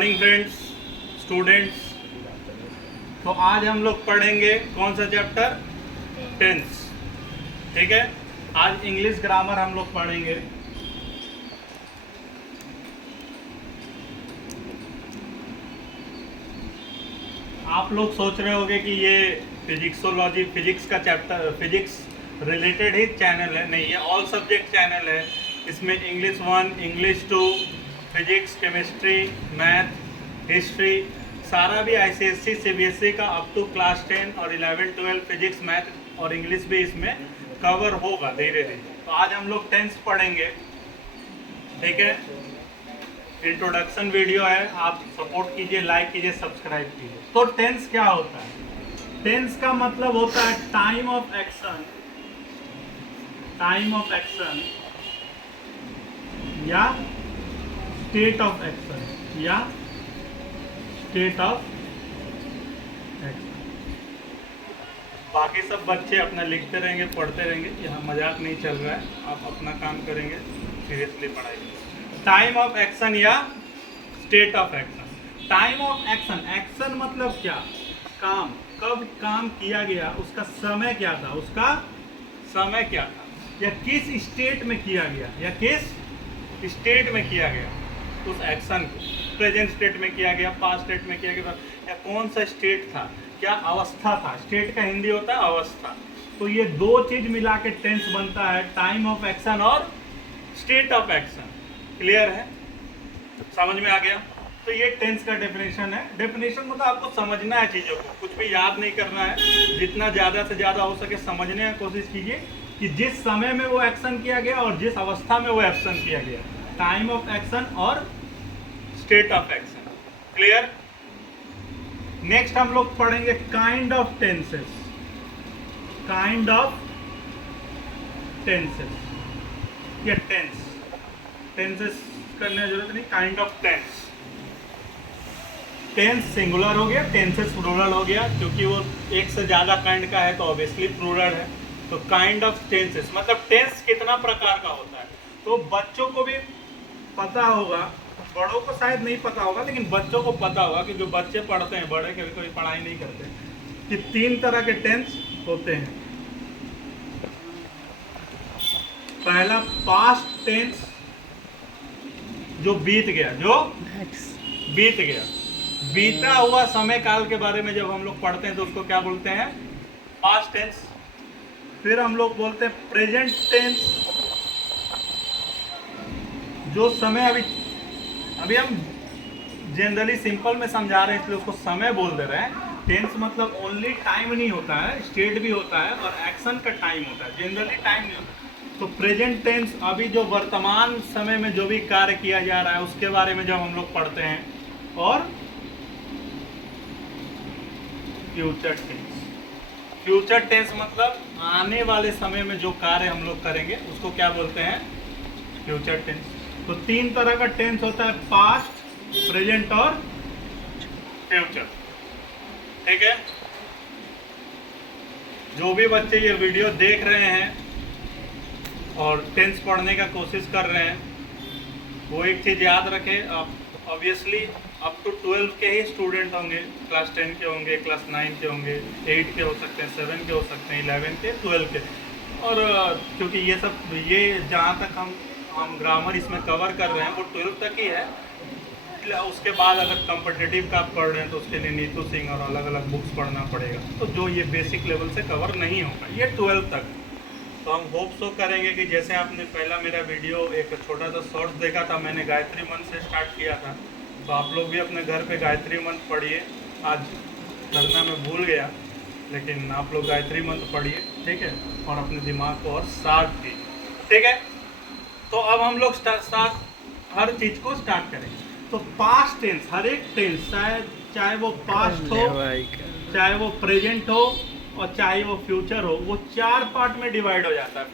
Morning friends, students. तो आज हम लोग पढ़ेंगे कौन सा चैप्टर? टेंस। ठीक है, आज इंग्लिश ग्रामर हम लोग पढ़ेंगे। आप लोग सोच रहे होंगे कि ये फिजिक्सोलॉजी, फिजिक्स का चैप्टर, फिजिक्स रिलेटेड ही चैनल है। नहीं, ये ऑल सब्जेक्ट चैनल है। इसमें English 1, English 2, physics, chemistry, math, history, सारा भी ICSE CBSE का अप टू क्लास 10 और 11, 12 फिजिक्स, मैथ और इंग्लिश भी इसमें कवर होगा धीरे धीरे। तो आज हम लोग टेंस पढ़ेंगे। ठीक है, इंट्रोडक्शन वीडियो है, आप सपोर्ट कीजिए, लाइक कीजिए, सब्सक्राइब कीजिए। तो टेंस क्या होता है? टेंस का मतलब होता है time of action, time of action या स्टेट ऑफ एक्शन या स्टेट ऑफ एक्शन। बाकी सब बच्चे अपना लिखते रहेंगे, पढ़ते रहेंगे, यहाँ मजाक नहीं चल रहा है। आप अपना काम करेंगे, सीरियसली पढ़ाई। टाइम ऑफ एक्शन या state of action. Time of action, action मतलब क्या? काम, कब काम किया गया, उसका समय क्या था, उसका समय क्या था, या किस स्टेट में किया गया, या किस स्टेट में किया गया उस एक्शन को। प्रेजेंट स्टेट में किया गया, पास्ट स्टेट में किया गया, या कौन सा स्टेट था, क्या अवस्था था। स्टेट का हिंदी होता है अवस्था। तो ये दो चीज मिला के टेंस बनता है, टाइम ऑफ एक्शन और स्टेट ऑफ एक्शन। क्लियर है? समझ में आ गया? तो ये टेंस का डेफिनेशन है। डेफिनेशन मतलब आपको समझना है चीज़ों को, कुछ भी याद नहीं करना है। जितना ज़्यादा से ज़्यादा हो सके समझने की कोशिश कीजिए कि जिस समय में वो एक्शन किया गया और जिस अवस्था में वो एक्शन किया गया। टाइम ऑफ एक्शन और state of action. Clear? Next हम लोग पढ़ेंगे kind of tenses. Kind of tenses या टेंस, टेंसेस करने की जरूरत नहीं, kind of tense. Tense singular हो गया, टेंसेस प्लूरल हो गया, क्योंकि वो एक से ज़्यादा काइंड का है तो ऑब्वियसली प्लूरल है। तो काइंड ऑफ टेंसेस मतलब टेंस कितना प्रकार का होता है। तो बच्चों को भी पता होगा, बड़ों को शायद नहीं पता होगा, लेकिन बच्चों को पता होगा कि जो बच्चे पढ़ते हैं, बड़े कभी कभी पढ़ाई नहीं करते, कि 3 तरह के टेंस होते हैं। पहला पास्ट टेंस, जो बीत गया, जो बीत गया, बीता हुआ समय काल के बारे में जब हम लोग पढ़ते हैं तो उसको क्या बोलते हैं? Past tense. फिर हम लोग बोलते हैं प्रेजेंट टेंस, जो समय अभी हम जनरली सिंपल में समझा रहे हैं इसलिए उसको समय बोल दे रहे हैं। टेंस मतलब ओनली टाइम नहीं होता है, स्टेट भी होता है और एक्शन का टाइम होता है, जनरली टाइम नहीं होता। तो प्रेजेंट टेंस अभी जो वर्तमान समय में जो भी कार्य किया जा रहा है उसके बारे में जब हम लोग पढ़ते हैं। और फ्यूचर टेंस, फ्यूचर टेंस मतलब आने वाले समय में जो कार्य हम लोग करेंगे उसको क्या बोलते हैं? Future tense. तो 3 तरह का टेंस होता है, पास्ट, प्रेजेंट और फ्यूचर। ठीक है? जो भी बच्चे ये वीडियो देख रहे हैं और टेंस पढ़ने का कोशिश कर रहे हैं, वो एक चीज़ याद रखें, आप ऑब्वियसली अप टू 12 के ही स्टूडेंट होंगे, क्लास 10 के होंगे, क्लास 9 के होंगे, 8 के हो सकते हैं, 7 के हो सकते हैं, 11 के, 12 के। और क्योंकि ये जहाँ तक हम ग्रामर इसमें कवर कर रहे हैं वो 12 तक ही है। उसके बाद अगर कॉम्पिटिटिव का आप पढ़ रहे हैं तो उसके लिए नीतू सिंह और अलग अलग बुक्स पढ़ना पड़ेगा। तो जो ये बेसिक लेवल से कवर नहीं होगा, ये 12 तक। तो हम होप सो करेंगे कि जैसे आपने पहला मेरा वीडियो एक छोटा सा शॉर्ट्स देखा था, मैंने गायत्री मंत्र से स्टार्ट किया था, तो आप लोग भी अपने घर पे गायत्री मंत्र पढ़िए। आज करना मैं भूल गया, लेकिन आप लोग गायत्री मंत्र पढ़िए, ठीक है, और अपने दिमाग को और शार्प कीजिए। ठीक है? तो अब हम लोग हर चीज़ को स्टार्ट करेंगे। तो पास्ट टेंस, हर एक टेंस, चाहे वो पास्ट हो, चाहे वो प्रेजेंट हो और चाहे वो फ्यूचर हो, वो 4 पार्ट में डिवाइड हो जाता है।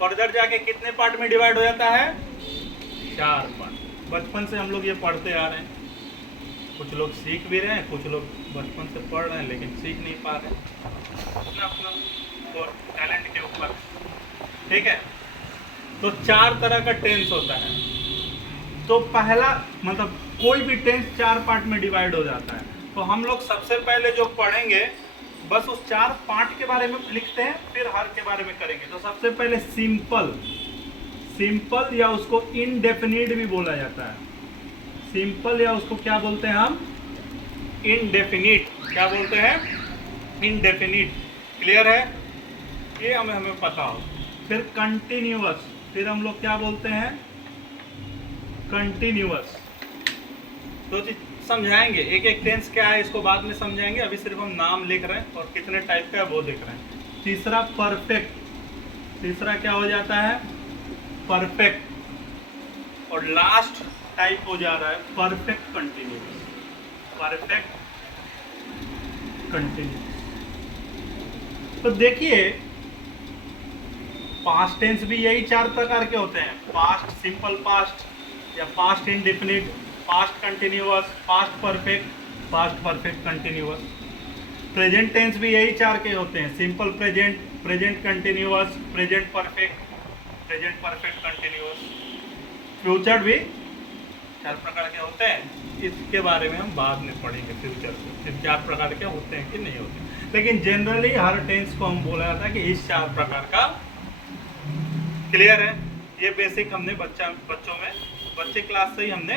फर्दर जाके कितने पार्ट में डिवाइड हो जाता है? 4 पार्ट। बचपन से हम लोग ये पढ़ते आ रहे हैं, कुछ लोग सीख भी रहे हैं, कुछ लोग बचपन से पढ़ रहे हैं लेकिन सीख नहीं पा रहे हैं, अपना टैलेंट के ऊपर। ठीक है? तो 4 तरह का टेंस होता है। तो पहला मतलब कोई भी टेंस 4 पार्ट में डिवाइड हो जाता है। तो हम लोग सबसे पहले जो पढ़ेंगे बस उस 4 पार्ट के बारे में लिखते हैं, फिर हर के बारे में करेंगे। तो सबसे पहले सिंपल या उसको इनडेफिनिट भी बोला जाता है। सिंपल या उसको क्या बोलते हैं हम? इनडेफिनिट। क्या बोलते हैं? इनडेफिनिट। क्लियर है? ये हमें पता हो। फिर कंटिन्यूअस, फिर हम लोग क्या बोलते हैं? कंटिन्यूअस। तो समझाएंगे एक एक टेंस क्या है, इसको बाद में समझाएंगे। अभी सिर्फ हम नाम लिख रहे हैं और कितने टाइप का है वो देख रहे हैं। तीसरा परफेक्ट। तीसरा क्या हो जाता है? परफेक्ट। और लास्ट टाइप हो जा रहा है परफेक्ट कंटिन्यूअस। Perfect continuous. तो देखिए पास्ट टेंस भी यही 4 प्रकार के होते हैं। पास्ट सिंपल पास्ट, या past indefinite, past continuous, past perfect, past perfect continuous. Present tense भी यही 4 के होते हैं। Simple present, present continuous, present perfect, present perfect continuous. Future भी 4 प्रकार के होते हैं। इसके बारे में हम बाद में पढ़ेंगे। फ्यूचर से 4 प्रकार के होते हैं कि नहीं होते, लेकिन जनरली हर टेंस को हम बोला जाता है कि इस 4 प्रकार का। क्लियर है? ये बेसिक हमने बच्चों में बच्चे क्लास से ही हमने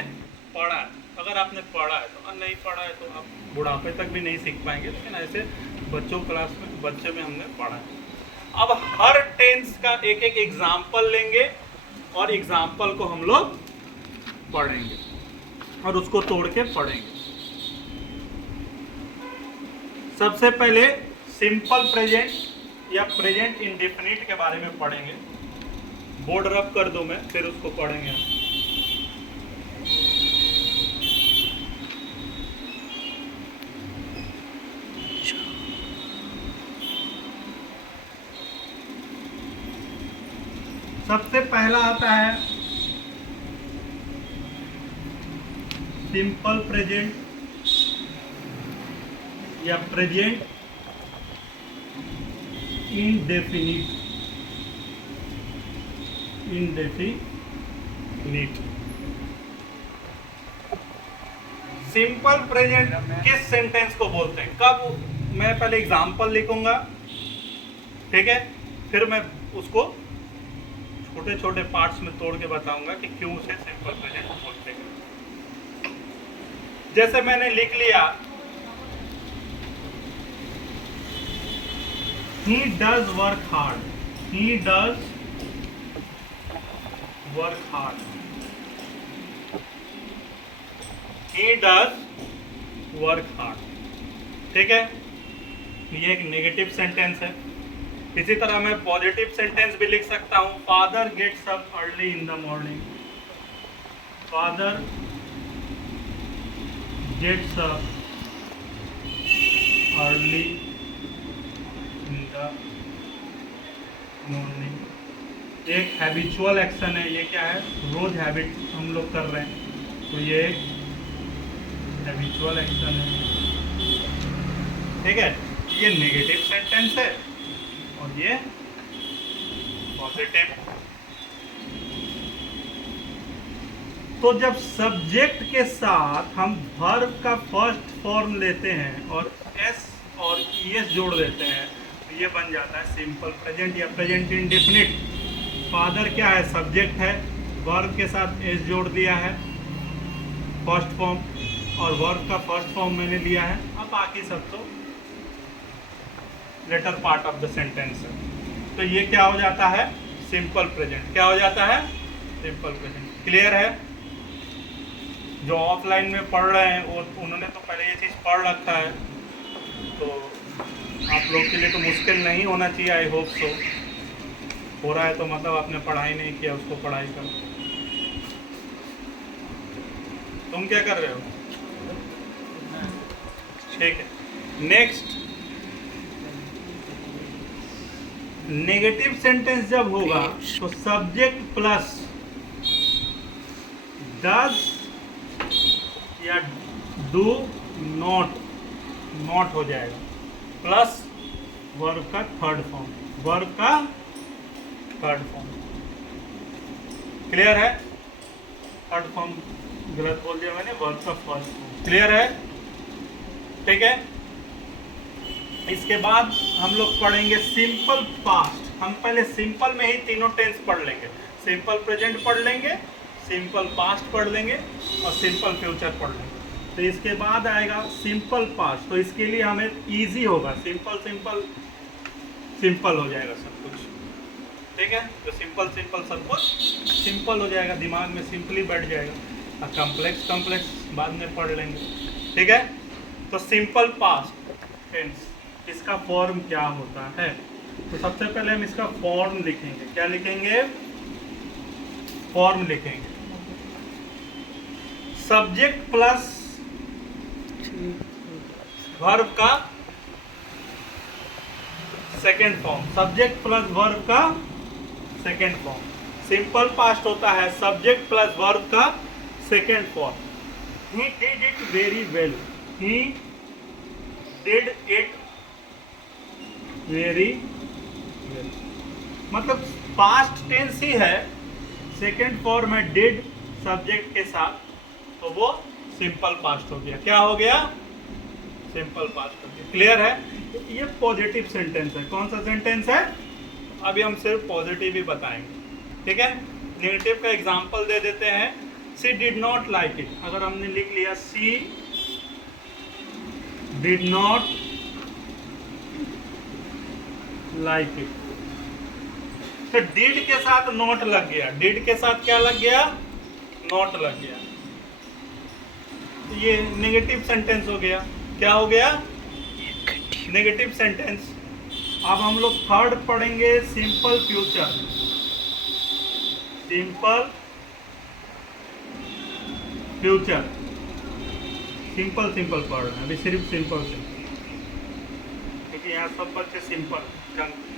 पढ़ा है। अगर आपने पढ़ा है तो, नहीं पढ़ा है तो आप बुढ़ापे तक भी नहीं सीख पाएंगे, लेकिन ऐसे बच्चे में हमने पढ़ा है। अब हर टेंस का एक एक एग्जाम्पल लेंगे और एग्जाम्पल को हम लोग पढ़ेंगे और उसको तोड़ के पढ़ेंगे। सबसे पहले सिंपल प्रेजेंट या प्रेजेंट इंडेफिनिट के बारे में पढ़ेंगे। बोर्ड रब कर दो मैं, फिर उसको पढ़ेंगे। सबसे पहला आता है सिंपल प्रेजेंट या प्रेजेंट इंडेफिनिट। सिंपल प्रेजेंट किस सेंटेंस को बोलते हैं? कब? मैं पहले एग्जाम्पल लिखूंगा, ठीक है, फिर मैं उसको छोटे छोटे पार्ट्स में तोड़ के बताऊंगा कि क्यों उसे सिंपल प्रेजेंट बोलते हैं। जैसे मैंने लिख लिया, he does work hard, he does work hard, he does work hard। ठीक है, ये एक नेगेटिव सेंटेंस है। इसी तरह मैं पॉजिटिव सेंटेंस भी लिख सकता हूं। Father gets up early in the morning, father gets up early in the morning. एक हैबिचुअल एक्शन है। ये क्या है? रोज हैबिट हम लोग कर रहे हैं, तो ये एक हैबिचुअल एक्शन है। ठीक है, ये नेगेटिव सेंटेंस है और ये पॉजिटिव। तो जब सब्जेक्ट के साथ हम वर्ब का फर्स्ट फॉर्म लेते हैं और एस और ईएस जोड़ देते हैं, तो ये बन जाता है सिंपल प्रेजेंट या प्रेजेंट इंडेफिनिट। फादर क्या है? सब्जेक्ट है, वर्ब के साथ एस जोड़ दिया है फर्स्ट फॉर्म, और वर्ब का फर्स्ट फॉर्म मैंने लिया है। अब बाकी सब तो latter part of the sentence है। तो ये क्या हो जाता है? Simple present. क्या हो जाता है? Simple present. क्लियर है? जो ऑफलाइन में पढ़ रहे हैं और उन्होंने तो पहले ये चीज़ पढ़ रखा है, तो आप लोग के लिए तो मुश्किल नहीं होना चाहिए। I hope so. हो रहा है तो मतलब आपने पढ़ाई नहीं किया, उसको पढ़ाई करो। तुम क्या कर रहे हो? ठीक है, नेक्स्ट। नेगेटिव सेंटेंस जब होगा तो सब्जेक्ट प्लस डज या डू नॉट हो जाएगा, प्लस वर्ब का थर्ड फॉर्म, वर्ब का थर्ड फॉर्म। क्लियर है? थर्ड फॉर्म गलत बोल दिया मैंने, वर्ब का फर्स्ट फॉर्म। क्लियर है? ठीक है। इसके बाद हम लोग पढ़ेंगे सिंपल पास्ट। हम पहले सिंपल में ही तीनों टेंस पढ़ लेंगे। सिंपल प्रेजेंट पढ़ लेंगे, सिंपल पास्ट पढ़ लेंगे और सिंपल फ्यूचर पढ़ लेंगे। तो इसके बाद आएगा सिंपल पास्ट। तो इसके लिए हमें इजी होगा, सिंपल सिंपल सिंपल हो जाएगा सब कुछ। ठीक है, तो सिंपल सिंपल सब कुछ सिंपल हो जाएगा, दिमाग में सिंपली बैठ जाएगा, और कॉम्प्लेक्स कॉम्प्लेक्स बाद में पढ़ लेंगे। ठीक है, तो सिंपल पास्ट टेंस इसका फॉर्म क्या होता है? तो सबसे पहले हम इसका फॉर्म लिखेंगे। क्या लिखेंगे? फॉर्म लिखेंगे। सब्जेक्ट प्लस वर्ब का second form. Subject plus verb का सेकेंड फॉर्म। सिंपल पास्ट होता है सब्जेक्ट प्लस वर्ब का second form. He did it very well. He did it very well, मतलब पास्ट टेंस ही है, सेकेंड फॉर्म है did subject के साथ, तो वो सिंपल पास्ट हो गया। क्या हो गया? सिंपल पास्ट हो गया। क्लियर है? ये पॉजिटिव सेंटेंस है। कौन सा सेंटेंस है? अभी हम सिर्फ पॉजिटिव ही बताएंगे। ठीक है, नेगेटिव का एग्जांपल दे देते हैं। She did not like it. अगर हमने लिख लिया she did not like it, तो डिड के साथ नॉट लग गया। डिड के साथ क्या लग गया? नॉट लग गया। तो ये नेगेटिव सेंटेंस हो गया। क्या हो गया? Negative sentence. अब हम लोग थर्ड पढ़ेंगे simple future. Simple future, simple simple पढ़ रहे हैं अभी, सिर्फ सिंपल सिंपल, क्योंकि यहाँ सब बच्चे सिंपल,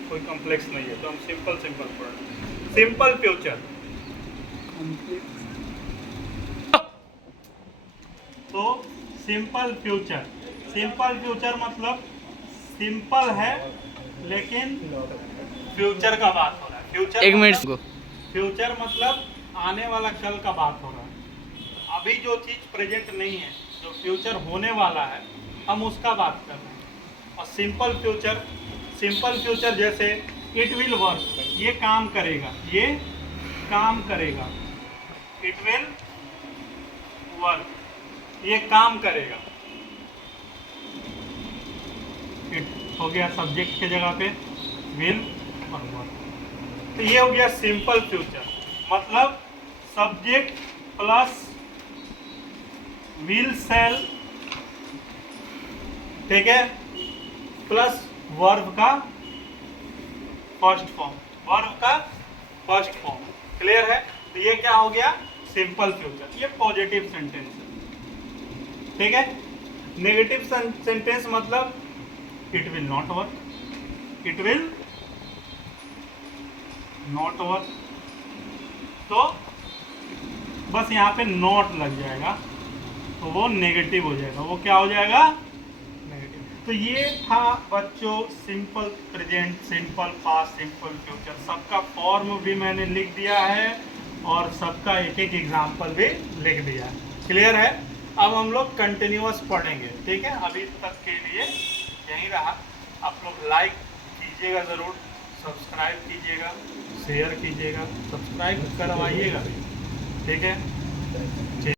कोई कॉम्प्लेक्स नहीं है, तो हम सिंपल सिंपल पढ़ रहे हैं। Simple future. तो सिंपल फ्यूचर, सिंपल फ्यूचर मतलब सिंपल है लेकिन फ्यूचर का बात हो रहा है। फ्यूचर एक मिनट को, फ्यूचर मतलब आने वाला कल का बात हो रहा है। अभी जो चीज प्रेजेंट नहीं है, जो फ्यूचर होने वाला है, हम उसका बात कर रहे हैं। और सिंपल फ्यूचर, सिंपल फ्यूचर जैसे इट विल वर्क, ये काम करेगा, ये काम करेगा। इट विल वर्क, ये काम करेगा। इट हो गया सब्जेक्ट के जगह पे विल और वर्क। तो ये हो गया सिंपल फ्यूचर, मतलब सब्जेक्ट प्लस विल सेल, ठीक है, प्लस वर्ब का फर्स्ट फॉर्म, वर्ब का फर्स्ट फॉर्म। क्लियर है? तो ये क्या हो गया? Simple future. ये पॉजिटिव सेंटेंस है। ठीक है, नेगेटिव सेंटेंस मतलब it will not work, it will not work. तो बस यहाँ पे नॉट लग जाएगा, तो वो नेगेटिव हो जाएगा। वो क्या हो जाएगा? नेगेटिव। तो ये था बच्चों simple present, simple past, simple future. सबका फॉर्म भी मैंने लिख दिया है और सबका एक एक एग्जाम्पल भी लिख दिया है। क्लियर है? अब हम लोग कंटिन्यूअस पढ़ेंगे। ठीक है, अभी तक के लिए यही रहा। आप लोग लाइक कीजिएगा ज़रूर, सब्सक्राइब कीजिएगा, शेयर कीजिएगा, सब्सक्राइब करवाइएगा भी। ठीक है।